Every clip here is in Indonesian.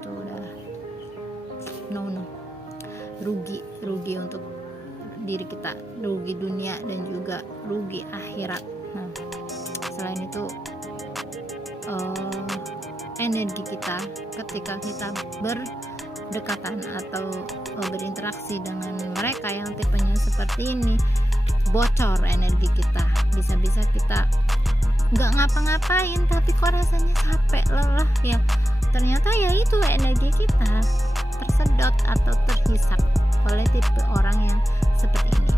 tuh udah no, rugi untuk diri kita, rugi dunia dan juga rugi akhirat. Nah, selain itu energi kita ketika kita berdekatan atau berinteraksi dengan mereka yang tipenya seperti ini, bocor energi kita, bisa-bisa kita nggak ngapa-ngapain tapi kok rasanya capek, lelah ya, ternyata ya itu energi kita tersedot atau terhisap oleh tipe orang yang seperti ini.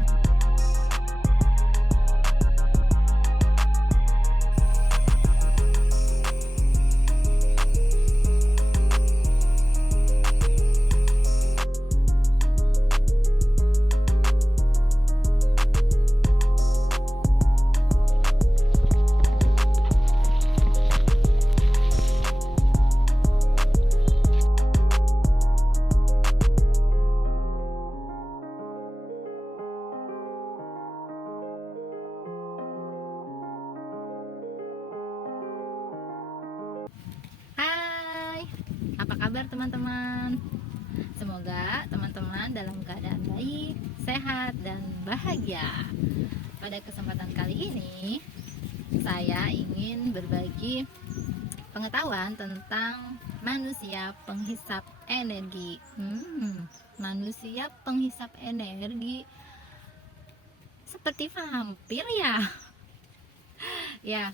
Hai, apa kabar teman-teman? Semoga teman-teman dalam keadaan baik, sehat, dan bahagia. Pada kesempatan kali ini, saya ingin berbagi pengetahuan tentang manusia penghisap energi. Manusia penghisap energi seperti vampir ya? Ya,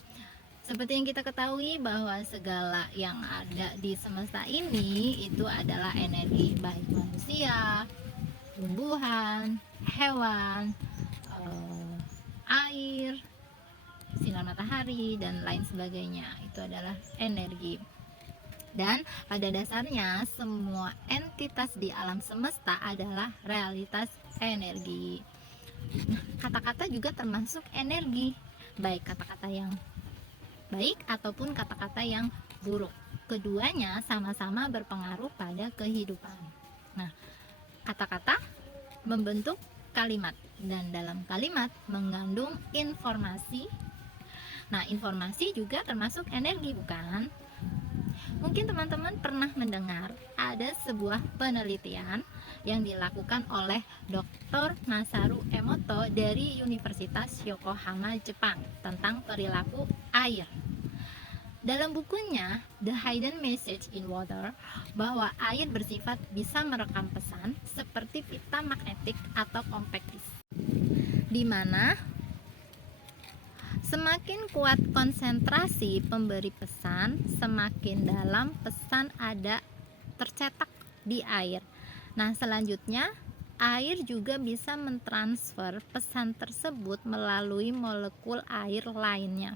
seperti yang kita ketahui bahwa segala yang ada di semesta ini itu adalah energi, baik manusia, tumbuhan, hewan, air, sinar matahari, dan lain sebagainya. Itu adalah energi. Dan pada dasarnya semua entitas di alam semesta adalah realitas energi. Nah, kata-kata juga termasuk energi, baik kata-kata yang baik ataupun kata-kata yang buruk. Keduanya sama-sama berpengaruh pada kehidupan. Nah, kata-kata membentuk kalimat dan dalam kalimat mengandung informasi. Nah, informasi juga termasuk energi, bukan? Mungkin teman-teman pernah mendengar ada sebuah penelitian yang dilakukan oleh Dr. Masaru Emoto dari Universitas Yokohama, Jepang tentang perilaku air. Dalam bukunya The Hidden Message in Water, bahwa air bersifat bisa merekam pesan seperti pita magnetik atau kompaktis, di mana semakin kuat konsentrasi pemberi pesan, semakin dalam pesan ada tercetak di air. Nah, selanjutnya air juga bisa mentransfer pesan tersebut melalui molekul air lainnya.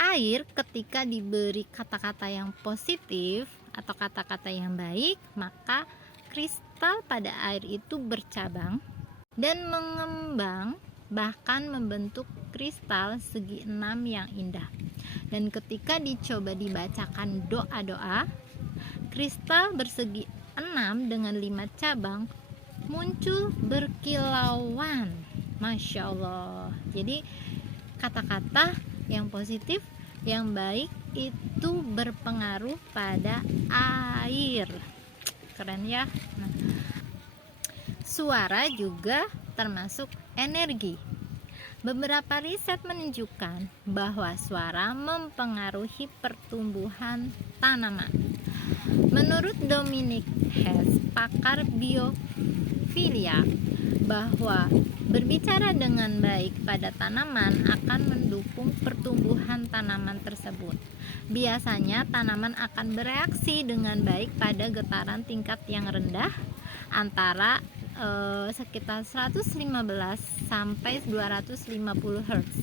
Air ketika diberi kata-kata yang positif atau kata-kata yang baik, maka kristal pada air itu bercabang dan mengembang, bahkan membentuk kristal segi enam yang indah. Dan ketika dicoba dibacakan doa-doa, kristal bersegi enam dengan 5 cabang muncul berkilauan. Masya Allah. Jadi kata-kata yang positif, yang baik itu berpengaruh pada air. Keren ya. Nah, suara juga termasuk energi. Beberapa riset menunjukkan bahwa suara mempengaruhi pertumbuhan tanaman. Menurut Dominic Hess, pakar biofilia, bahwa berbicara dengan baik pada tanaman akan mendukung pertumbuhan tanaman tersebut. Biasanya tanaman akan bereaksi dengan baik pada getaran tingkat yang rendah antara sekitar 115 sampai 250 Hz.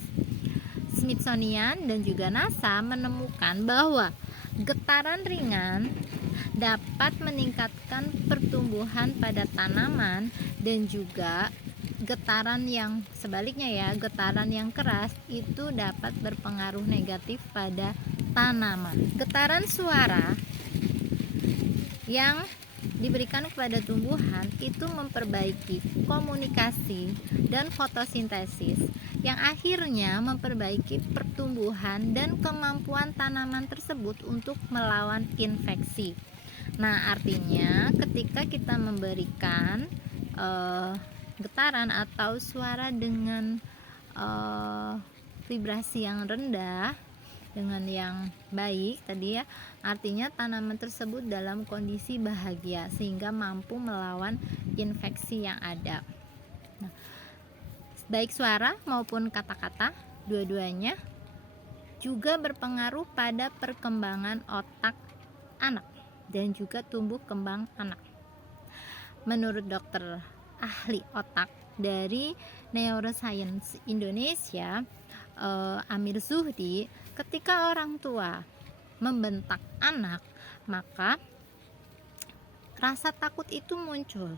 Smithsonian dan juga NASA menemukan bahwa getaran ringan dapat meningkatkan pertumbuhan pada tanaman, dan juga getaran yang sebaliknya ya, getaran yang keras itu dapat berpengaruh negatif pada tanaman. Getaran suara yang diberikan kepada tumbuhan itu memperbaiki komunikasi dan fotosintesis yang akhirnya memperbaiki pertumbuhan dan kemampuan tanaman tersebut untuk melawan infeksi. Nah, artinya ketika kita memberikan getaran atau suara dengan vibrasi yang rendah dengan yang baik tadi ya, artinya tanaman tersebut dalam kondisi bahagia sehingga mampu melawan infeksi yang ada. Nah, baik suara maupun kata-kata dua-duanya juga berpengaruh pada perkembangan otak anak dan juga tumbuh kembang anak. Menurut dokter ahli otak dari Neuroscience Indonesia, Amir Zuhdi, ketika orang tua membentak anak, maka rasa takut itu muncul.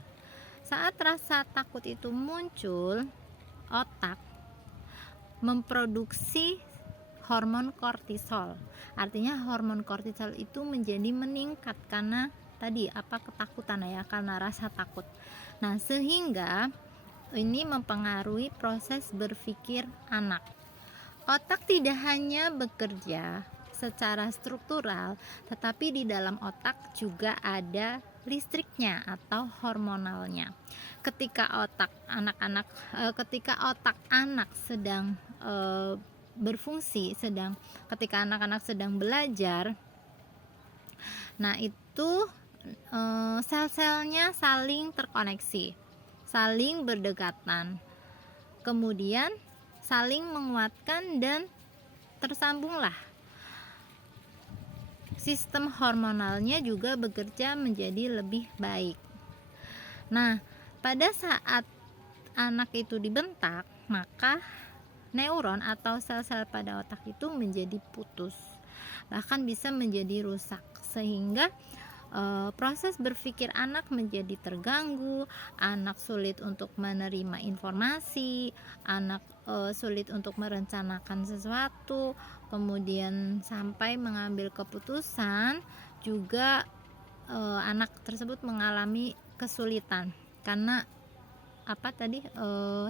Saat rasa takut itu muncul, otak memproduksi hormon kortisol. Artinya hormon kortisol itu menjadi meningkat karena tadi ketakutan ya, karena rasa takut. Nah, sehingga ini mempengaruhi proses berpikir anak. Otak tidak hanya bekerja secara struktural, tetapi di dalam otak juga ada listriknya atau hormonalnya. Ketika otak anak sedang berfungsi, ketika anak-anak sedang belajar, nah itu sel-selnya saling terkoneksi, saling berdekatan, kemudian saling menguatkan dan tersambunglah. Sistem hormonalnya juga bekerja menjadi lebih baik. Nah, pada saat anak itu dibentak, maka neuron atau sel-sel pada otak itu menjadi putus, bahkan bisa menjadi rusak, sehingga proses berpikir anak menjadi terganggu, anak sulit untuk menerima informasi, anak sulit untuk merencanakan sesuatu, kemudian sampai mengambil keputusan juga. Anak tersebut mengalami kesulitan karena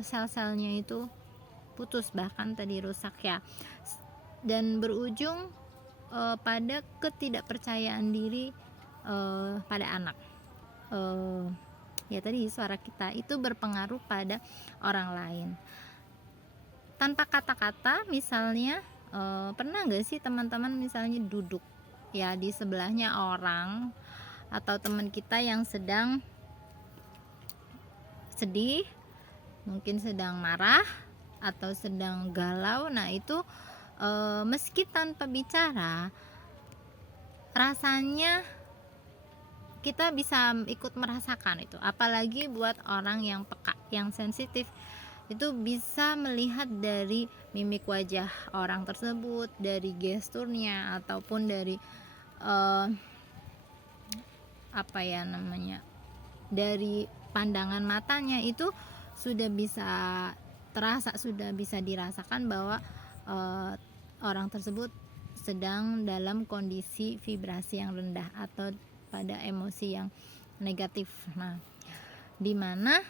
sel-selnya itu putus, bahkan tadi rusak ya, dan berujung pada ketidakpercayaan diri pada anak. Ya tadi suara kita itu berpengaruh pada orang lain tanpa kata-kata. Misalnya pernah gak sih teman-teman misalnya duduk ya di sebelahnya orang atau teman kita yang sedang sedih, mungkin sedang marah atau sedang galau. Nah itu meski tanpa bicara, rasanya kita bisa ikut merasakan itu. Apalagi buat orang yang peka, yang sensitif, itu bisa melihat dari mimik wajah orang tersebut, dari gesturnya, ataupun dari dari pandangan matanya. Itu sudah bisa terasa, sudah bisa dirasakan bahwa orang tersebut sedang dalam kondisi vibrasi yang rendah atau pada emosi yang negatif. Nah, dimana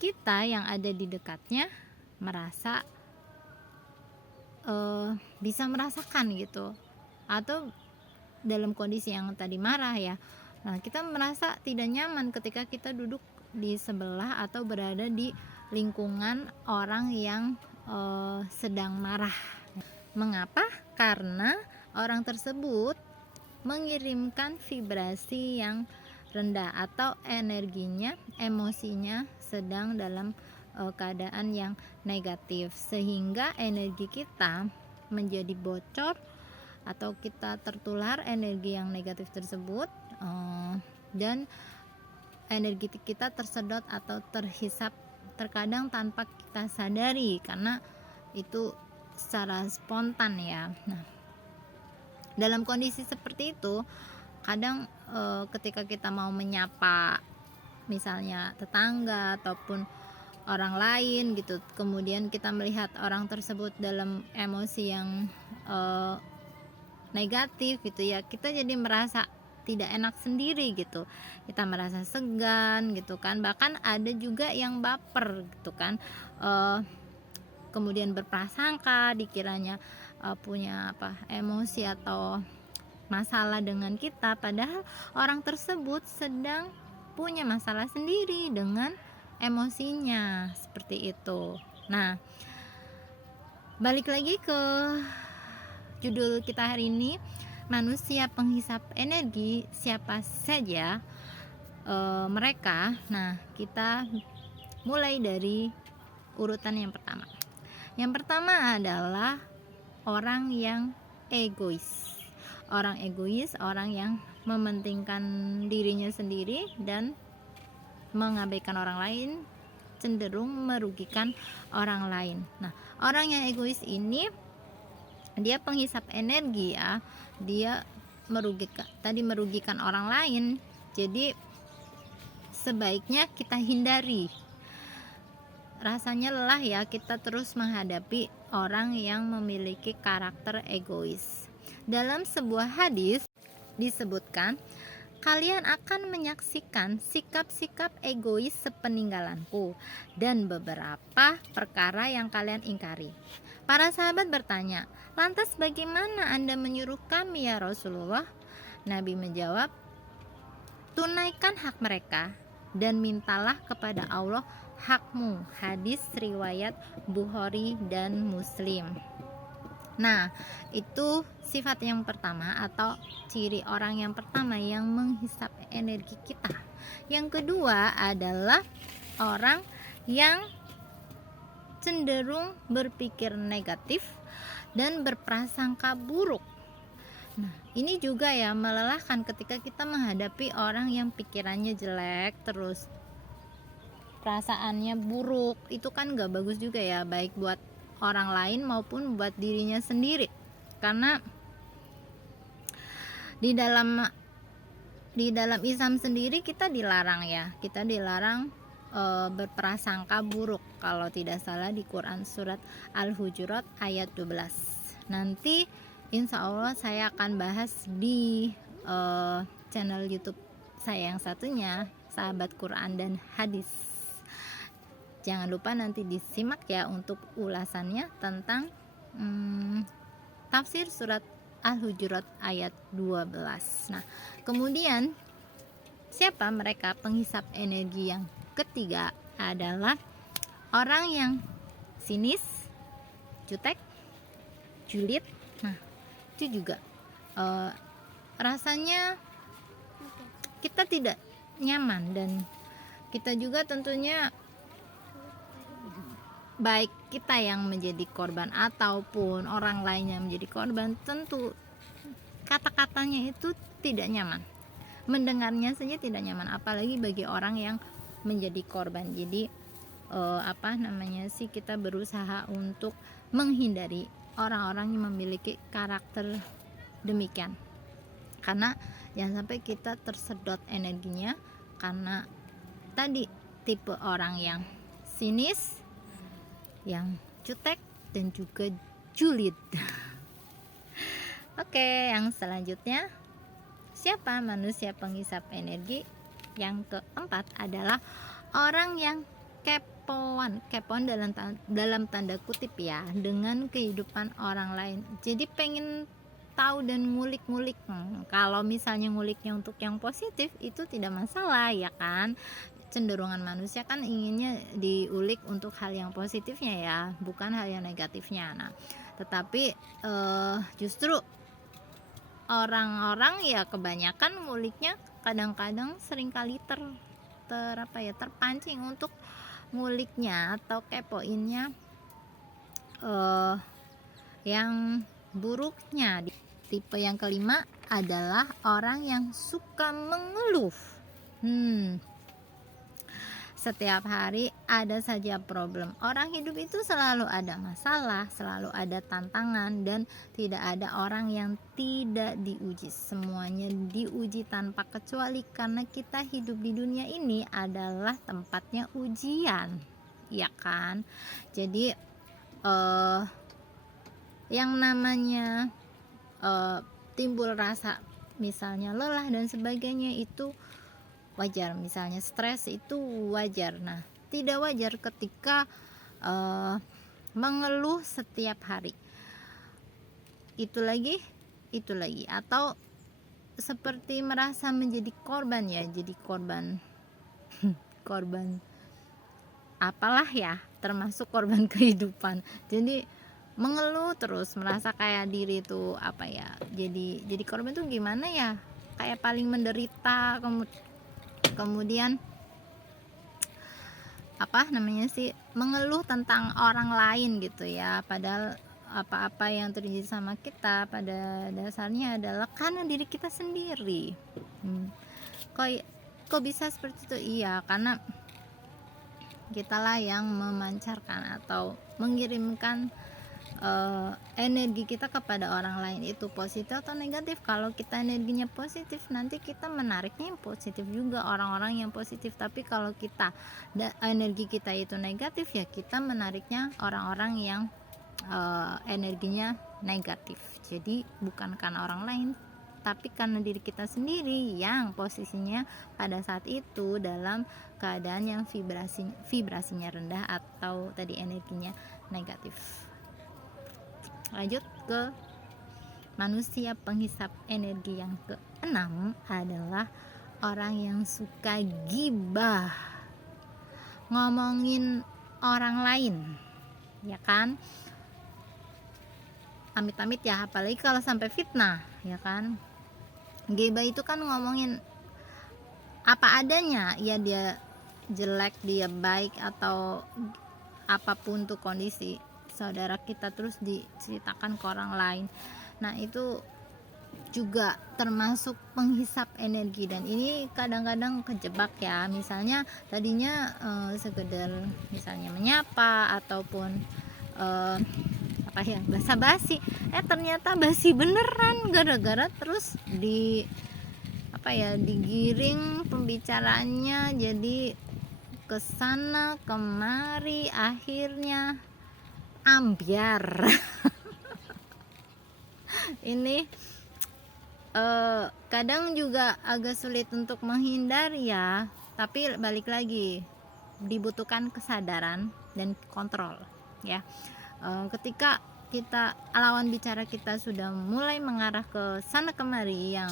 kita yang ada di dekatnya merasa bisa merasakan gitu, atau dalam kondisi yang tadi marah ya, nah kita merasa tidak nyaman ketika kita duduk di sebelah atau berada di lingkungan orang yang sedang marah. Mengapa? Karena orang tersebut mengirimkan vibrasi yang rendah atau energinya, emosinya sedang dalam keadaan yang negatif, sehingga energi kita menjadi bocor atau kita tertular energi yang negatif tersebut, dan energi kita tersedot atau terhisap terkadang tanpa kita sadari, karena itu secara spontan ya. Nah, dalam kondisi seperti itu kadang ketika kita mau menyapa misalnya tetangga ataupun orang lain gitu, kemudian kita melihat orang tersebut dalam emosi yang negatif gitu ya, kita jadi merasa tidak enak sendiri gitu, kita merasa segan gitu kan, bahkan ada juga yang baper gitu kan, kemudian berprasangka dikiranya punya emosi atau masalah dengan kita, padahal orang tersebut sedang punya masalah sendiri dengan emosinya seperti itu. Nah, balik lagi ke judul kita hari ini, manusia penghisap energi siapa saja mereka. Nah, kita mulai dari urutan yang pertama. Yang pertama adalah orang yang egois. Orang egois, orang yang mementingkan dirinya sendiri dan mengabaikan orang lain, cenderung merugikan orang lain. Nah, orang yang egois ini dia penghisap energi ya. Dia merugikan orang lain. Jadi sebaiknya kita hindari. Rasanya lelah ya kita terus menghadapi orang yang memiliki karakter egois. Dalam sebuah hadis disebutkan, kalian akan menyaksikan sikap-sikap egois sepeninggalanku dan beberapa perkara yang kalian ingkari. Para sahabat bertanya, lantas bagaimana Anda menyuruh kami ya Rasulullah? Nabi menjawab, tunaikan hak mereka dan mintalah kepada Allah hakmu. Hadis riwayat Bukhari dan Muslim. Nah, itu sifat yang pertama atau ciri orang yang pertama yang menghisap energi kita. Yang kedua adalah orang yang cenderung berpikir negatif dan berprasangka buruk. Nah, ini juga ya melelahkan ketika kita menghadapi orang yang pikirannya jelek, terus perasaannya buruk. Itu kan gak bagus juga ya, baik buat orang lain maupun buat dirinya sendiri, karena di dalam Islam sendiri kita dilarang berprasangka buruk. Kalau tidak salah di Quran surat Al-Hujurat ayat 12. Nanti insya Allah saya akan bahas di channel YouTube saya yang satunya, Sahabat Quran dan Hadis. Jangan lupa nanti disimak ya untuk ulasannya tentang tafsir surat Al-Hujurat ayat 12. Nah, kemudian siapa mereka penghisap energi yang ketiga adalah orang yang sinis, jutek, julid. Nah, itu juga rasanya kita tidak nyaman, dan kita juga tentunya, baik kita yang menjadi korban ataupun orang lain yang menjadi korban, tentu kata-katanya itu tidak nyaman, mendengarnya saja tidak nyaman, apalagi bagi orang yang menjadi korban. Jadi kita berusaha untuk menghindari orang-orang yang memiliki karakter demikian, karena jangan sampai kita tersedot energinya karena tadi tipe orang yang sinis, yang jutek, dan juga julid. Oke, yang selanjutnya, siapa manusia penghisap energi? Yang keempat adalah orang yang kepoan dalam tanda kutip ya, dengan kehidupan orang lain. Jadi pengen tahu dan ngulik-ngulik. Kalau misalnya nguliknya untuk yang positif itu tidak masalah ya kan. Cenderungan manusia kan inginnya diulik untuk hal yang positifnya ya, bukan hal yang negatifnya. Nah, tetapi justru orang-orang ya kebanyakan nguliknya kadang-kadang seringkali terpancing untuk nguliknya atau kepoinnya yang buruknya. Tipe yang kelima adalah orang yang suka mengeluh. Setiap hari ada saja problem. Orang hidup itu selalu ada masalah, selalu ada tantangan, dan tidak ada orang yang tidak diuji. Semuanya diuji tanpa kecuali, karena kita hidup di dunia ini adalah tempatnya ujian, ya kan? Jadi yang namanya timbul rasa misalnya lelah dan sebagainya itu wajar, misalnya stres itu wajar. Nah, tidak wajar ketika mengeluh setiap hari. Itu lagi, atau seperti merasa menjadi korban ya, jadi korban korban apalah ya, termasuk korban kehidupan. Jadi mengeluh terus, merasa kayak diri itu apa ya, jadi korban tuh gimana ya, kayak paling menderita. Kemudian apa namanya sih, mengeluh tentang orang lain gitu ya, padahal apa-apa yang terjadi sama kita pada dasarnya adalah karena diri kita sendiri. Kok bisa seperti itu? Iya, karena kitalah yang memancarkan atau mengirimkan energi kita kepada orang lain, itu positif atau negatif. Kalau kita energinya positif, nanti kita menariknya yang positif juga, orang-orang yang positif. Tapi kalau kita energi kita itu negatif, ya kita menariknya orang-orang yang energinya negatif. Jadi bukan karena orang lain, tapi karena diri kita sendiri yang posisinya pada saat itu dalam keadaan yang vibrasinya rendah atau tadi energinya negatif. Lanjut ke manusia penghisap energi yang keenam adalah orang yang suka gibah, ngomongin orang lain, ya kan, amit-amit ya, apalagi kalau sampai fitnah, ya kan. Gibah itu kan ngomongin apa adanya, ya dia jelek, dia baik, atau apapun tuh kondisi saudara kita terus diceritakan ke orang lain. Nah, itu juga termasuk penghisap energi, dan ini kadang-kadang kejebak ya. Misalnya tadinya sekedar misalnya menyapa ataupun apa ya, basa-basi, ternyata basi beneran gara-gara terus digiring pembicaraannya jadi kesana kemari, akhirnya ambiar. Ini kadang juga agak sulit untuk menghindari ya, tapi balik lagi dibutuhkan kesadaran dan kontrol ya. Ketika kita lawan bicara kita sudah mulai mengarah ke sana kemari yang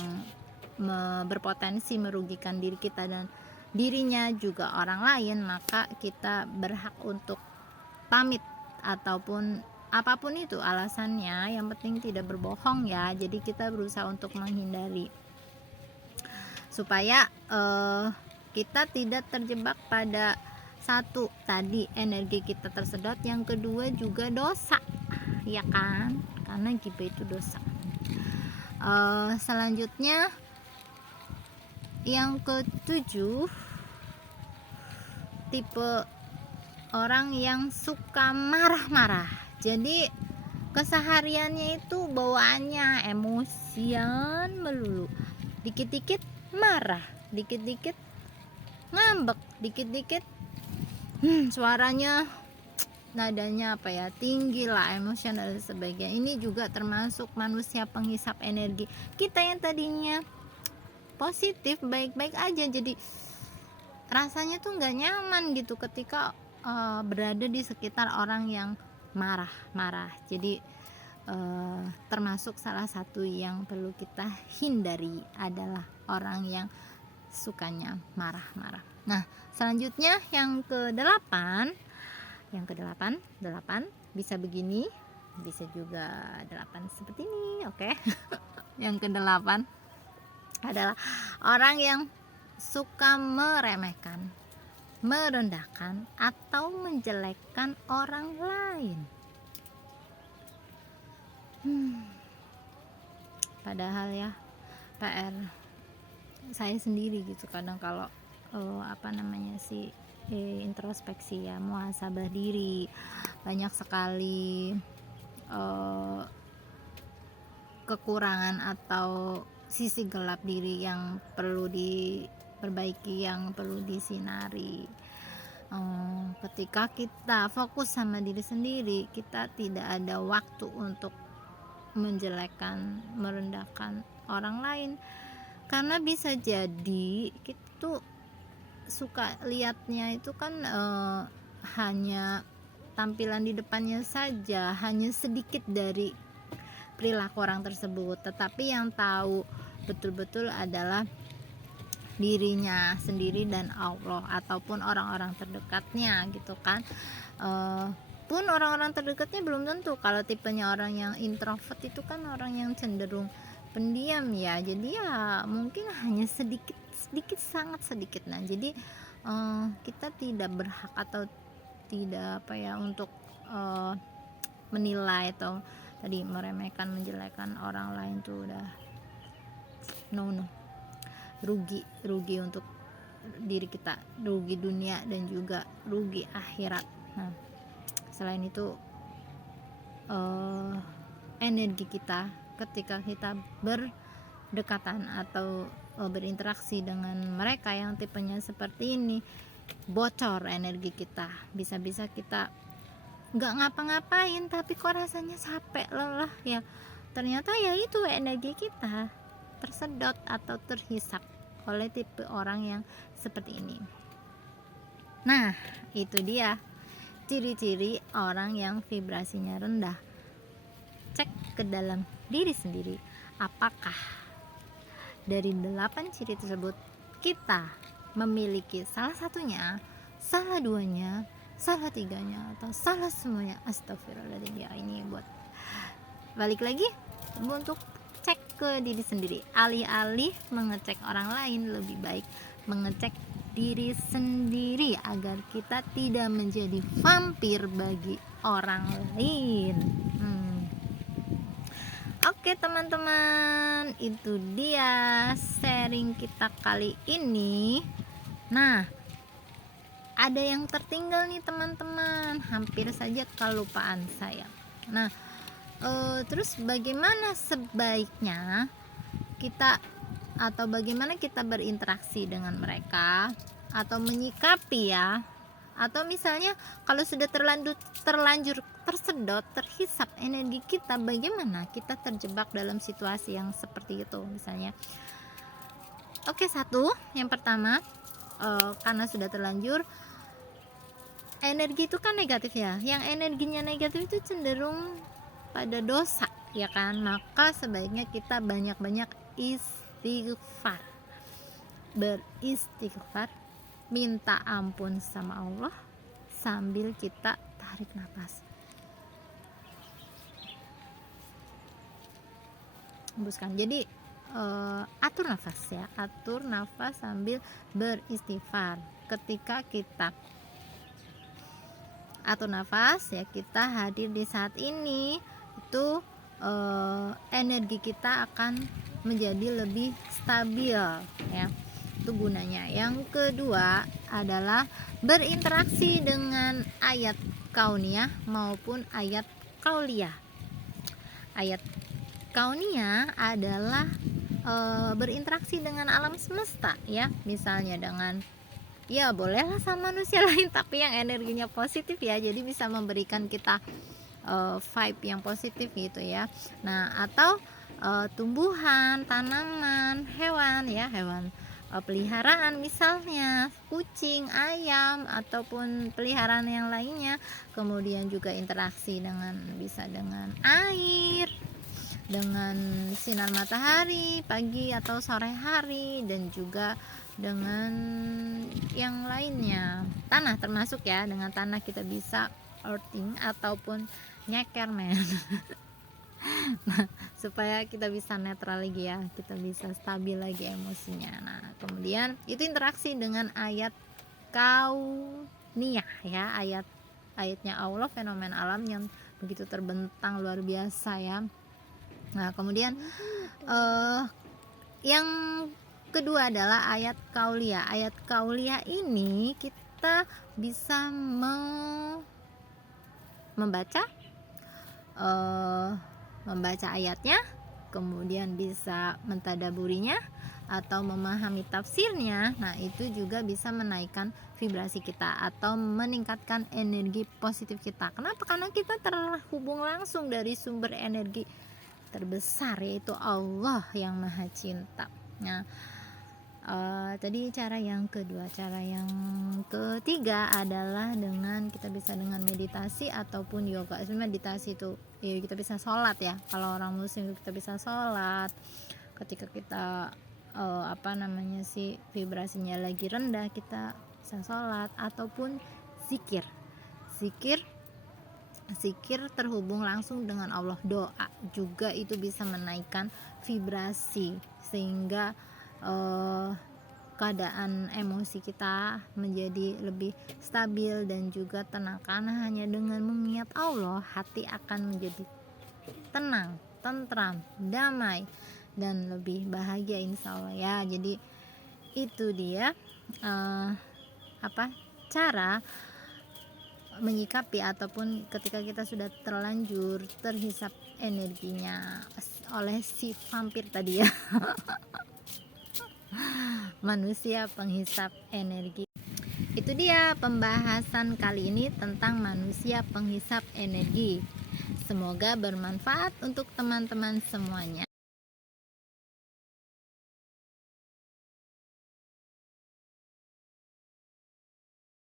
berpotensi merugikan diri kita dan dirinya juga orang lain, maka kita berhak untuk pamit, ataupun apapun itu alasannya, yang penting tidak berbohong ya. Jadi kita berusaha untuk menghindari supaya kita tidak terjebak pada satu tadi energi kita tersedot, yang kedua juga dosa, ya kan, karena gibah itu dosa. Selanjutnya yang ketujuh, tipe orang yang suka marah-marah. Jadi kesehariannya itu bawaannya emosian melulu, dikit-dikit marah, dikit-dikit ngambek, dikit-dikit suaranya nadanya apa ya, tinggi lah, emosional dan sebagainya. Ini juga termasuk manusia penghisap energi kita yang tadinya positif, baik-baik aja, jadi rasanya tuh nggak nyaman gitu ketika berada di sekitar orang yang marah-marah. Jadi termasuk salah satu yang perlu kita hindari adalah orang yang sukanya marah-marah. Nah, selanjutnya yang ke-8 bisa begini, bisa juga 8 seperti ini, oke. Yang ke-8 adalah orang yang suka meremehkan, merendahkan, atau menjelekkan orang lain. Padahal ya, PR saya sendiri gitu kadang kalau introspeksi ya, muhasabah diri, banyak sekali kekurangan atau sisi gelap diri yang perlu diperbaiki, yang perlu disinari. Ketika kita fokus sama diri sendiri, kita tidak ada waktu untuk menjelekkan, merendahkan orang lain. Karena bisa jadi kita tuh suka lihatnya itu kan hanya tampilan di depannya saja, hanya sedikit dari perilaku orang tersebut, tetapi yang tahu betul-betul adalah dirinya sendiri dan Allah ataupun orang-orang terdekatnya gitu kan. Pun orang-orang terdekatnya belum tentu. Kalau tipenya orang yang introvert itu kan orang yang cenderung pendiam ya, jadi ya mungkin hanya sedikit sangat sedikit. Nah jadi kita tidak berhak atau tidak untuk menilai atau tadi meremehkan, menjelekkan orang lain tuh udah no rugi untuk diri kita, rugi dunia dan juga rugi akhirat. Nah selain itu energi kita ketika kita berdekatan atau berinteraksi dengan mereka yang tipenya seperti ini, bocor energi kita, bisa-bisa kita nggak ngapa-ngapain tapi kok rasanya capek, lelah ya, ternyata ya itu energi kita tersedot atau terhisap oleh tipe orang yang seperti ini. Nah itu dia ciri-ciri orang yang vibrasinya rendah. Cek ke dalam diri sendiri, apakah dari 8 ciri tersebut kita memiliki salah satunya, salah duanya, salah tiganya, atau salah semuanya. Astagfirullahaladzim ya, ini buat balik lagi untuk cek ke diri sendiri. Alih-alih mengecek orang lain, lebih baik mengecek diri sendiri agar kita tidak menjadi vampir bagi orang lain. Oke teman-teman, itu dia sharing kita kali ini. Nah, ada yang tertinggal nih teman-teman, hampir saja kelupaan saya. Nah, terus bagaimana sebaiknya kita atau bagaimana kita berinteraksi dengan mereka atau menyikapi ya, atau misalnya kalau sudah terlanjur tersedot, terhisap energi kita, bagaimana kita terjebak dalam situasi yang seperti itu misalnya. Oke, yang pertama, karena sudah terlanjur, energi itu kan negatif ya, yang energinya negatif itu cenderung pada dosa ya kan, maka sebaiknya kita banyak-banyak istighfar, beristighfar, minta ampun sama Allah sambil kita tarik nafas, hembuskan. Jadi atur nafas sambil beristighfar. Ketika kita atur nafas ya, kita hadir di saat ini, itu energi kita akan menjadi lebih stabil ya, itu gunanya. Yang kedua adalah berinteraksi dengan ayat kauniyah maupun ayat kauliyah. Ayat kauniyah adalah berinteraksi dengan alam semesta ya, misalnya dengan ya bolehlah sama manusia lain tapi yang energinya positif ya, jadi bisa memberikan kita vibe yang positif gitu ya. Nah, atau tumbuhan, tanaman, hewan ya, hewan peliharaan misalnya kucing, ayam ataupun peliharaan yang lainnya. Kemudian juga interaksi bisa dengan air, dengan sinar matahari pagi atau sore hari, dan juga dengan yang lainnya, tanah termasuk ya, dengan tanah kita bisa earthing ataupun nyeker nah, supaya kita bisa netral lagi ya, kita bisa stabil lagi emosinya. Nah, kemudian itu interaksi dengan ayat kauniyah ya, ayatnya Allah, fenomena alam yang begitu terbentang luar biasa ya. Nah, kemudian yang kedua adalah ayat kauliyah. Ayat kauliyah ini kita bisa membaca ayatnya, kemudian bisa mentadaburinya atau memahami tafsirnya. Nah, itu juga bisa menaikkan vibrasi kita atau meningkatkan energi positif kita. Kenapa? Karena kita terhubung langsung dari sumber energi terbesar, yaitu Allah yang Maha Cinta. Nah, tadi cara yang kedua. Cara yang ketiga adalah dengan kita bisa dengan meditasi ataupun yoga. Meditasi itu ya kita bisa sholat ya, kalau orang muslim kita bisa sholat ketika kita vibrasinya lagi rendah, kita bisa sholat ataupun zikir terhubung langsung dengan Allah. Doa juga itu bisa menaikkan vibrasi sehingga keadaan emosi kita menjadi lebih stabil dan juga tenang, karena hanya dengan mengingat Allah hati akan menjadi tenang, tentram, damai dan lebih bahagia insya Allah ya. Jadi itu dia cara menyikapi ataupun ketika kita sudah terlanjur terhisap energinya oleh si vampir tadi ya. Manusia penghisap energi. Itu dia pembahasan kali ini tentang manusia penghisap energi. Semoga bermanfaat untuk teman-teman semuanya.